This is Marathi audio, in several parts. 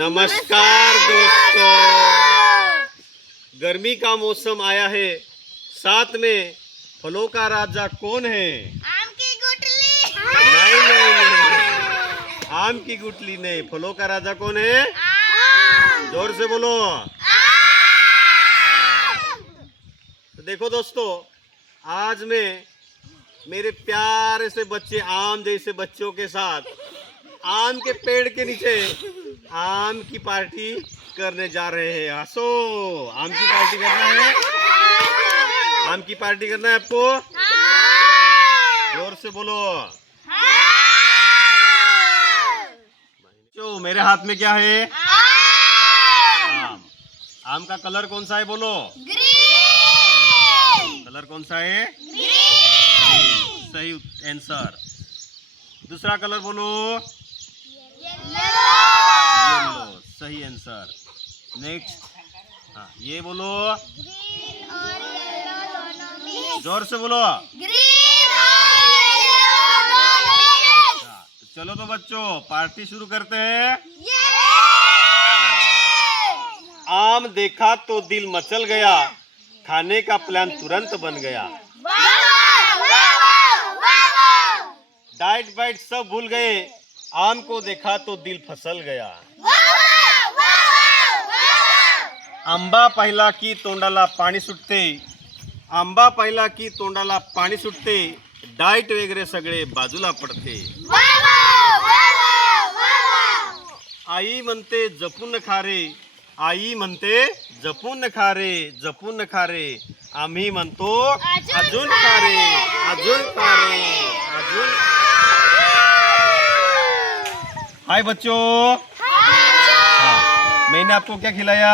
नमस्कार दोस्तों, गर्मी का मौसम आया है, साथ में फलों का राजा कौन है? आम की गुठली। नहीं, आम की गुठली नहीं, फलों का राजा कौन है? आम। जोर से बोलो। आम। तो देखो दोस्तों, आज मैं मेरे प्यारे से बच्चे आम जैसे बच्चों के साथ आम के पेड़ के नीचे आम की पार्टी करने जा रहे हैं। हंसो, आम की पार्टी करना है? आम की पार्टी करना है आपको? जोर से बोलो। जो मेरे हाथ में क्या है? आम। आम का कलर कौन सा है बोलो? ग्रीन। कलर कौन सा है? ग्रीन। सही आंसर। दूसरा कलर बोलो। येलो। येलो, सही आंसर। नेक्स्ट, हाँ ये बोलो। ग्रीन और येलो दोनों मिक्स। जोर से बोलो। ग्रीन और येलो दोनों मिक्स। हाँ, तो चलो तो बच्चों, पार्टी शुरू करते हैं। आम देखा तो दिल मचल गया, खाने का प्लान तुरंत बन गया। डाइट बाइट सब भूल गए, आम को देखा तो दिल फसल गया। आंबा पाहिला की तोंडाला पाणी सुटते, आंबा पाहिला की तोंडाला पाणी सुटते, डाएट वगैरे सगळे बाजूला पडते। आई म्हणते जपून खा रे, आई म्हणते जपून खा रे, जपून खा रे, आम्ही म्हणतो अजून खा रे, अजून खा रे, अजून। हाय बच्चों, हाँ, मैंने आपको क्या खिलाया?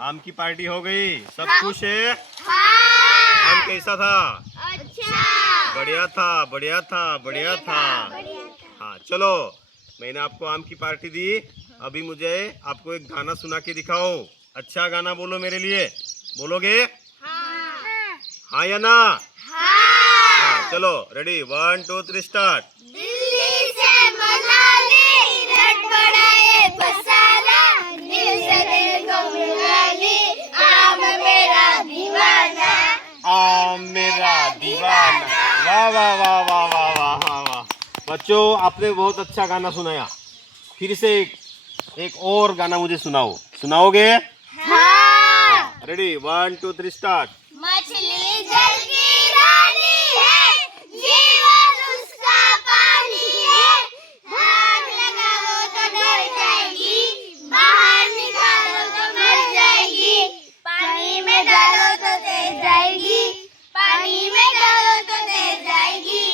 आम की पार्टी हो गई, सब खुश है? आम कैसा था? अच्छा। बढ़िया था, बढ़िया था, बढ़िया था। हाँ चलो, मैंने आपको आम की पार्टी दी, अभी मुझे आपको एक गाना सुना के दिखाओ। अच्छा गाना बोलो मेरे लिए, बोलोगे? हाँ या ना? हाँ चलो, रेडी, 1 2 3 स्टार्ट। दिल्ली से मनाली, लटपटाए फसाना, दिल से दिल को मिला ली, आम मेरा दीवाना। आम मेरा दीवाना। वाह वाह वाह वाह वाह वाह वाह वाह। बच्चों, आपने बहुत अच्छा गाना सुनाया। फिर से एक और गाना मुझे सुनाओ, सुनाओगे? हाँ। Ready, 1 2 3 start. मछली जल की रानी है, जीवन उसका पानी है, हाथ लगाओ तो डर जाएगी, बाहर निकालो तो मर जाएगी, पानी में डालो तो तैर जाएगी, पानी में डालो तो तैर जाएगी।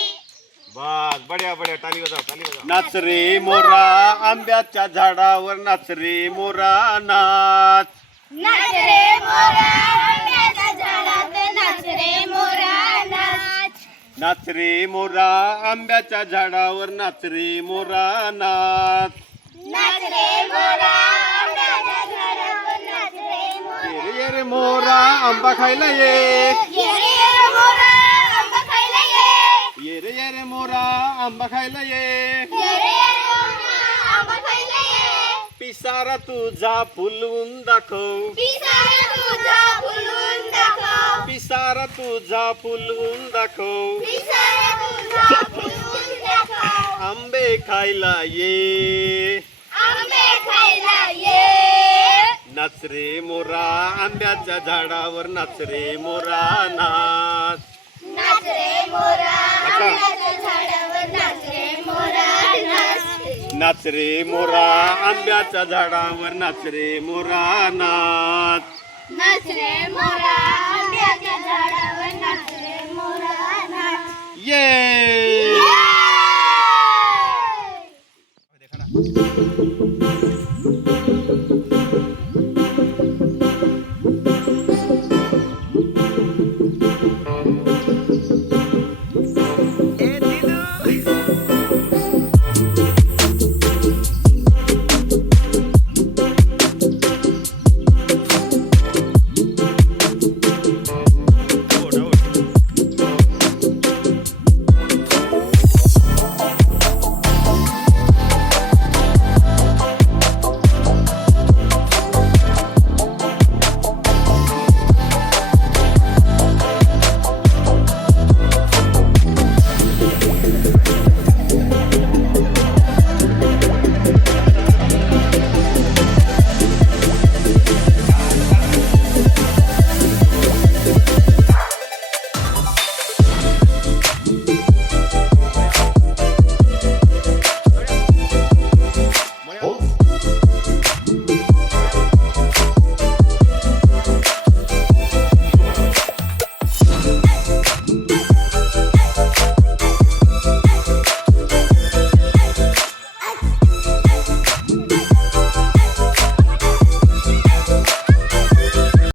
बस, बढ़िया बढ़िया, ताली बजाओ, ताली बजाओ। नाच रे मोरा आंब्याच्या झाडावर, नाच रे मोरा नाच। नाच रे मोरा आंब्याच्या झाडात, नाच रे मोरा नाच। नाच रे मोरा आंब्याच्या झाडावर, नाच रे मोरा नाच। नाच रे मोरा आंब्याच्या झाडावर, नाच रे मोरा। ये रे मोरा आंबा खायला ये, ये रे मोरा आंबा खायला ये, ये रे मोरा आंबा खायला ये। ये रे मोरा आंबा खायला ये, पिसारा तुझा फुलवून दाखव, पिसारा तुझा फुलवून दाखव, पिसारा तुझा फुलवून दाखव, पिसारा तुझा फुलवून दाखव। आंबे खायला ये, आंबे खायला ये, नाच रे मोरा आंब्याच्या झाडावर, नाच रे मोरा नाच। नाच रे मोरा आंब्याच्या झाडावर, नाच रे मोरा नाच। नाच रे मोरा आंब्याच्या झाडावर, नाच रे मोरा नाच। नाच रे मोरा आंब्याच्या झाडावर, नाच रे मोरा नाच। ये